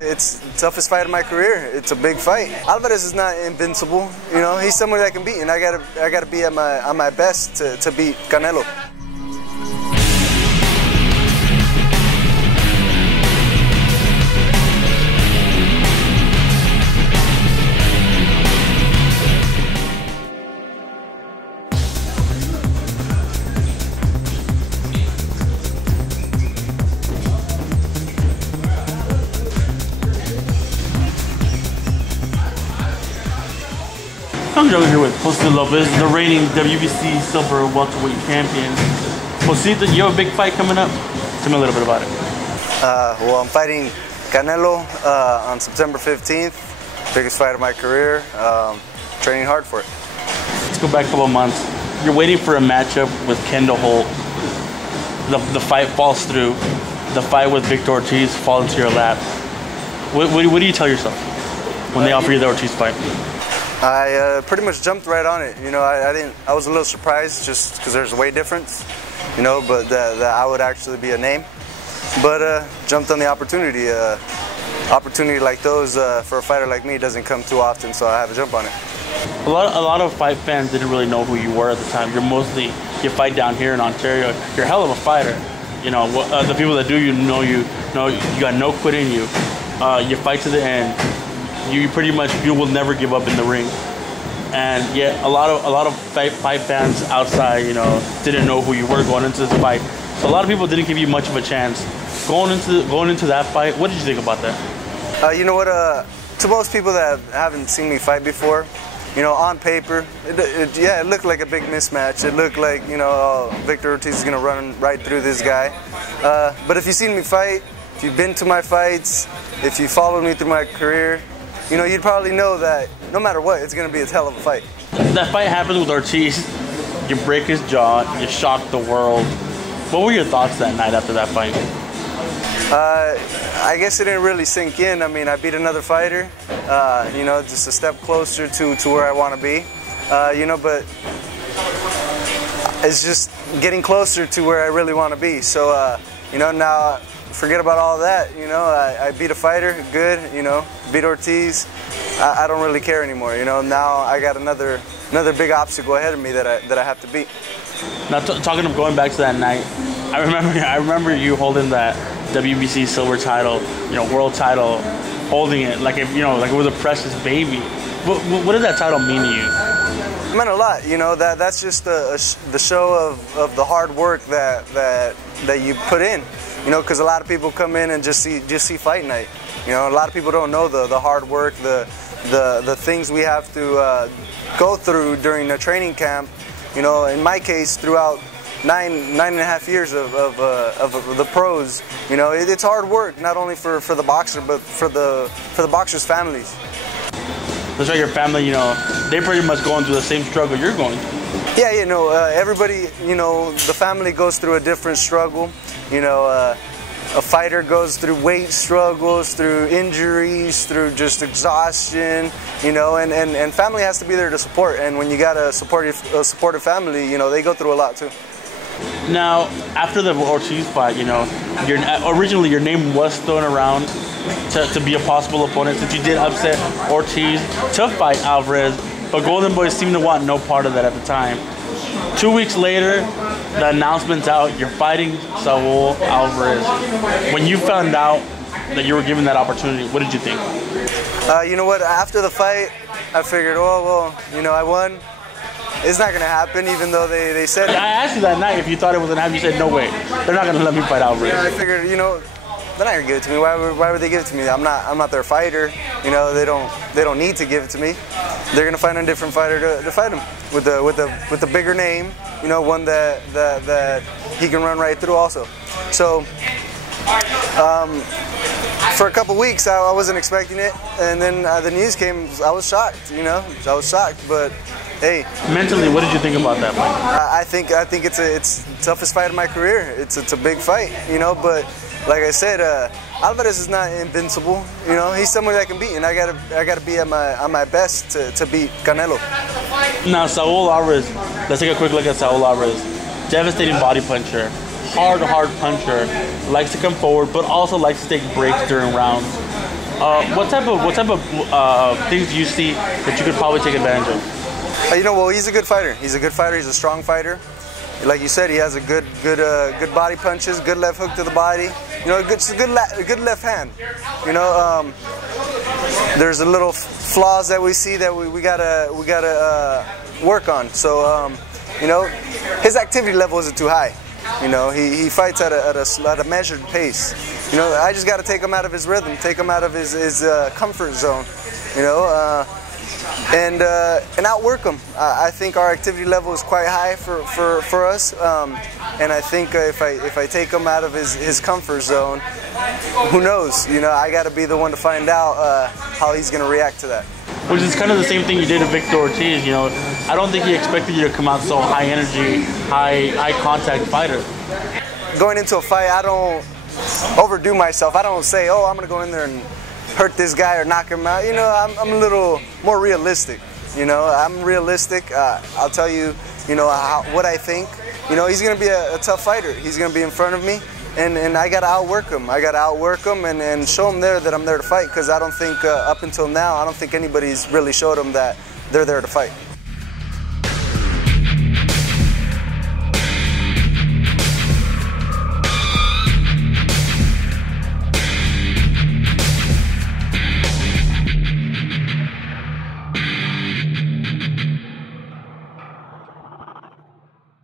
It's the toughest fight of my career. It's a big fight. Alvarez is not invincible. You know, he's someone that can beat, and I gotta be at my best to beat Canelo. I'm joking here with Josesito Lopez, the reigning WBC silver welterweight champion. Josesito, you have a big fight coming up. Tell me a little bit about it. Well, I'm fighting Canelo on September 15th. Biggest fight of my career. Training hard for it. Let's go back a couple of months. You're waiting for a matchup with Kendall Holt. The fight falls through. The fight with Victor Ortiz falls into your lap. What do you tell yourself when they offer you the Ortiz fight? I pretty much jumped right on it. You know, I was a little surprised just because there's a weight difference, you know, but that I would actually be a name. But jumped on the opportunity. Opportunity like those for a fighter like me doesn't come too often, so I have to jump on it. A lot of fight fans didn't really know who you were at the time. You fight down here in Ontario. You're a hell of a fighter. You know, the people that do you know you got no quit in you. You fight to the end. You will never give up in the ring, and yet a lot of fight fans outside, you know, didn't know who you were going into this fight. So a lot of people didn't give you much of a chance going into that fight. What did you think about that? You know what? To most people that haven't seen me fight before, you know, on paper, it looked like a big mismatch. It looked like, you know, Victor Ortiz is gonna run right through this guy. But if you've seen me fight, if you've been to my fights, if you followed me through my career, you know, you'd probably know that no matter what, it's going to be a hell of a fight. That fight happened with Ortiz. You break his jaw. You shocked the world. What were your thoughts that night after that fight? I guess it didn't really sink in. I mean, I beat another fighter, you know, just a step closer to where I want to be, you know, but it's just getting closer to where I really want to be. So, you know, now forget about all that, you know, I beat a fighter, good, you know, beat Ortiz. I don't really care anymore, you know. Now I got another big obstacle ahead of me that I have to beat. Now, talking of going back to that night, I remember you holding that WBC silver title, you know, world title, holding it like if, you know, like it was a precious baby. What did that title mean to you? It meant a lot, you know. That's just the show of the hard work that you put in. You know, because a lot of people come in and just see fight night. You know, a lot of people don't know the hard work, the things we have to go through during the training camp. You know, in my case, throughout nine and a half years of the pros. You know, it's hard work, not only for the boxer, but for the boxers' families. That's right, your family. You know, they're pretty much going through the same struggle you're going through. Yeah, you know, everybody. You know, the family goes through a different struggle. You know, a fighter goes through weight struggles, through injuries, through just exhaustion, you know, and family has to be there to support. And when you got a supportive family, you know, they go through a lot too. Now, after the Ortiz fight, you know, originally your name was thrown around to be a possible opponent since you did upset Ortiz to fight Alvarez, but Golden Boy seemed to want no part of that at the time. 2 weeks later, the announcement's out, you're fighting Saul Alvarez. When you found out that you were given that opportunity, what did you think? You know what, after the fight, I figured, oh, well, you know, I won. It's not going to happen, even though they said it. I asked you that night if you thought it was going to happen. You said, no way. They're not going to let me fight Alvarez. Yeah, I figured, you know, they're not going to give it to me. Why would they give it to me? I'm not their fighter. You know, they don't need to give it to me. They're going to find a different fighter to fight him with a bigger name. You know, one that he can run right through also. So for a couple weeks, I wasn't expecting it, and then the news came. I was shocked. You know, I was shocked, but hey. Mentally, what did you think about that fight? I think it's the toughest fight of my career. It's a big fight, you know. But like I said, Alvarez is not invincible. You know, he's someone that can beat, and I gotta be at my best to beat Canelo. Now, Saul Alvarez. Let's take a quick look at Saul Alvarez. Devastating body puncher, hard puncher. Likes to come forward, but also likes to take breaks during rounds. What type of things do you see that you could probably take advantage of? You know, well, he's a good fighter. He's a good fighter. He's a strong fighter. Like you said, he has a good body punches, good left hook to the body. You know, good left hand. You know, there's a little flaws that we see that we gotta work on. So, you know, his activity level isn't too high. You know, he fights at a measured pace. You know, I just got to take him out of his rhythm, take him out of his comfort zone. You know, and outwork him. I think our activity level is quite high for us, and I think if I take him out of his comfort zone, who knows? You know, I got to be the one to find out how he's going to react to that. Which is kind of the same thing you did to Victor Ortiz. You know, I don't think he expected you to come out so high energy, high contact fighter. Going into a fight, I don't overdo myself. I don't say, oh, I'm going to go in there and hurt this guy or knock him out. You know, I'm a little more realistic. You know, I'm realistic. I'll tell you, you know, what I think. You know, he's going to be a tough fighter. He's going to be in front of me, and I got to outwork him. I got to outwork him and show him there that I'm there to fight, because I don't think, up until now, I don't think anybody's really showed him that they're there to fight.